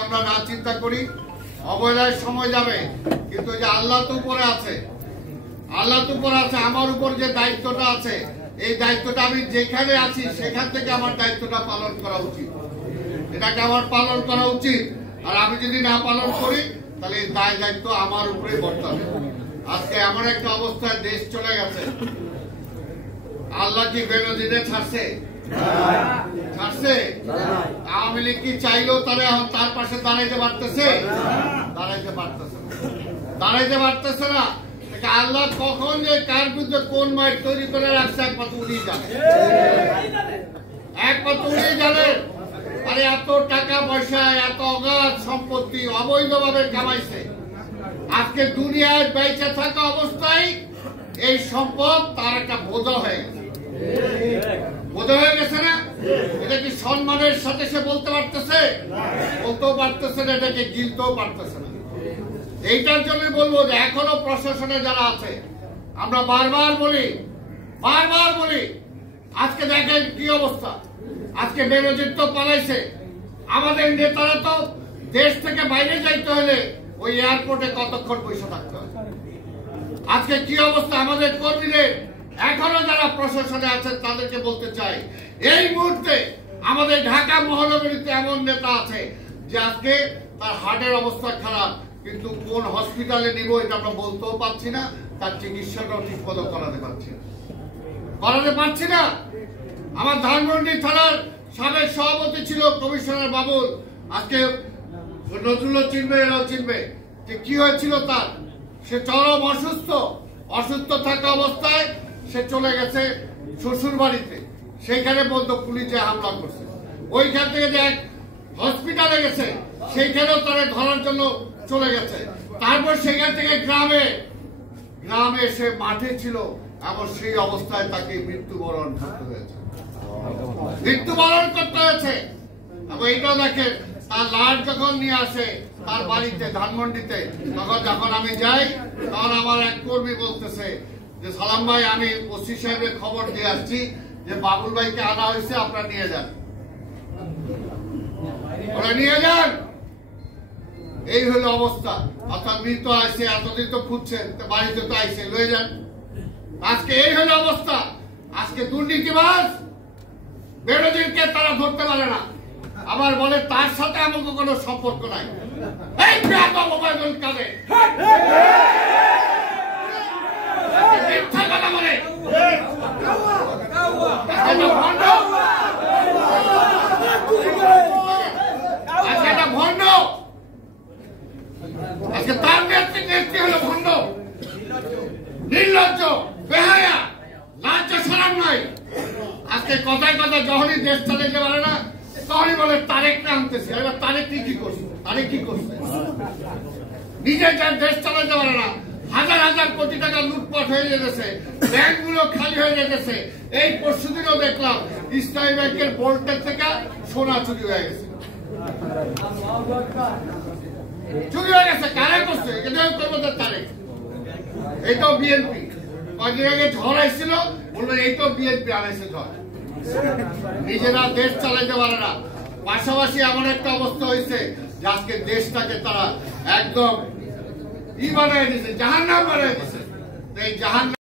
আমরা না চিন্তা করি অবহেলার সময় যাবে, কিন্তু যে আল্লাহ তো উপরে আছে, আল্লাহ তো উপরে আছে, আমার উপর যে দায়িত্বটা আছে এই দায়িত্বটা আমি যেখানে আছি সেখান থেকে আমার দায়িত্বটা পালন করা উচিত, এটাকে আমার পালন করা উচিত। আর আমি যদি না পালন করি তাহলে এই দায় দায়িত্ব আমার উপরে বর্তাবে। আজকে এমন একটা অবস্থায় দেশ চলে গেছে, আল্লাহ কি বেনজিরে ছাড়ছে? ছাড়ছে? আওয়ামী লীগ কি চাইলেও তারা এখন তার পাশে দাঁড়াইতে পারতেছে? দাঁড়াইতে পারতেছে না। আল্লাহ কখন যে কার বিরুদ্ধে কোন মাইট তৈরি করে রাখছে একমাত্র উনি জানে, একমাত্র উনি জানেন। আরে এত টাকা পয়সা, এত অগাধ সম্পত্তি অবৈধভাবে কামাইছে, আজকে দুনিয়ায় বেঁচে থাকা অবস্থায় এই সম্পদ তার একটা বোঝা হয়ে গেছে, বোঝা হয়ে গেছে না? এটা কি সম্মানের সাথে সে বলতে পারতেছে? বলতেও পারতেছে না, এটাকে গিলতেও পারতেছে না। এইটার জন্য বলবো যে এখনো প্রশাসনে যারা আছে, আমরা বারবার বলি আজকে দেখেন কি অবস্থা। আজকে বেনজির তো পালাইছে, আমাদের নেতারা তো দেশ থেকে বাইরে যাইতে হলে ওই এয়ারপোর্টে কতক্ষণ বসে থাকতে হয়। আজকে কি অবস্থা আমাদের কর্মীদের। এখনো যারা প্রশাসনে আছেন তাদেরকে বলতে চাই, এই মুহূর্তে আমাদের ঢাকা মহানগরীতে এমন নেতা আছে যে আজকে তার হার্টের অবস্থা খারাপ, কিন্তু কোন হসপিটালে নিব এটা আমরা বলতেও পারছি না, তার চিকিৎসাটাও ঠিক মতো করাতে পারছি না। আমার ধানমন্ডি থানার সাবেক সভাপতি ছিল কমিশনার বাবুল, আজকে নজরুল চিনবে, এরাও চিনবে যে কি হয়েছিল তার। সে চরম অসুস্থ থাকা অবস্থায় সে চলে গেছে শ্বশুর বাড়িতে, সেইখানে বলতো পুলিশে হামলা করছে। ওইখান থেকে যে এক হসপিটালে গেছে সেইখানেও তারা ধরার জন্য চলে গেছে। তারপর সেখান থেকে গ্রামে সে মাঠে ছিল, এবং সেই অবস্থায় তাকে মৃত্যুবরণ করতে হয়েছে। এবং এইটাও দেখে তার লাশ যখন নিয়ে আসে তার বাড়িতে ধানমন্ডিতে, যখন আমি যাই তখন আমার এক কর্মী বলতেছে যে সালাম ভাই, আমি ওসি সাহেবের খবর দিয়ে আসছি যে বাবুল ভাইকে আনা হয়েছে, আপনারা নিয়ে যান, ওরা নিয়ে যান। এই হলো অবস্থা। অর্থাৎ মৃত আইসে, এতদিন তো খুঁজছেন, বাড়িতে তো আইসে, লয়ে যান। আজকে এই হলো অবস্থা। আজকে দুর্নীতিবাজ বেনজিরকে তারা ধরতে পারে না, আবার বলে তার সাথে আমাকে কোনো সম্পর্ক নাই। এই মোবাইল কাজে মিথ্যা কথা বলে, আজকে এটা ভণ্ড, আজকে তার নেত্রী হলো ভণ্ড, নির্লজ্জ, বেহায়া, লাজ্জা শরম নাই। আজকে কথায় যখনই দেশ চালাইতে পারে না তখনই বলে তারেককে আনতেছে। এবার তারেক কি করছে? নিজে যার দেশ চালাইতে পারে না, হাজার কোটি টাকা লুটপাট হয়ে যেতেছে, ব্যাংকগুলো খালি হয়ে যেতেছে। এই পরশুদিনও দেখলাম ইসলামী ব্যাংকের বোল্টের থেকে সোনা চুরি হয়ে গেছে। কারা করছে? তারেক। এইটাও বিএনপি। কয়েকদিন আগে ঝড় আসছিল, বললো এইটাও বিএনপি আনাইছে ঝড়। নিজেরা দেশ চালাইতে পারে না, পাশাপাশি এমন একটা অবস্থা হয়েছে যে আজকে দেশটাকে তারা একদম বানায় দিছে, জাহান্নাম বানায় দিছে। এই জাহান্নাম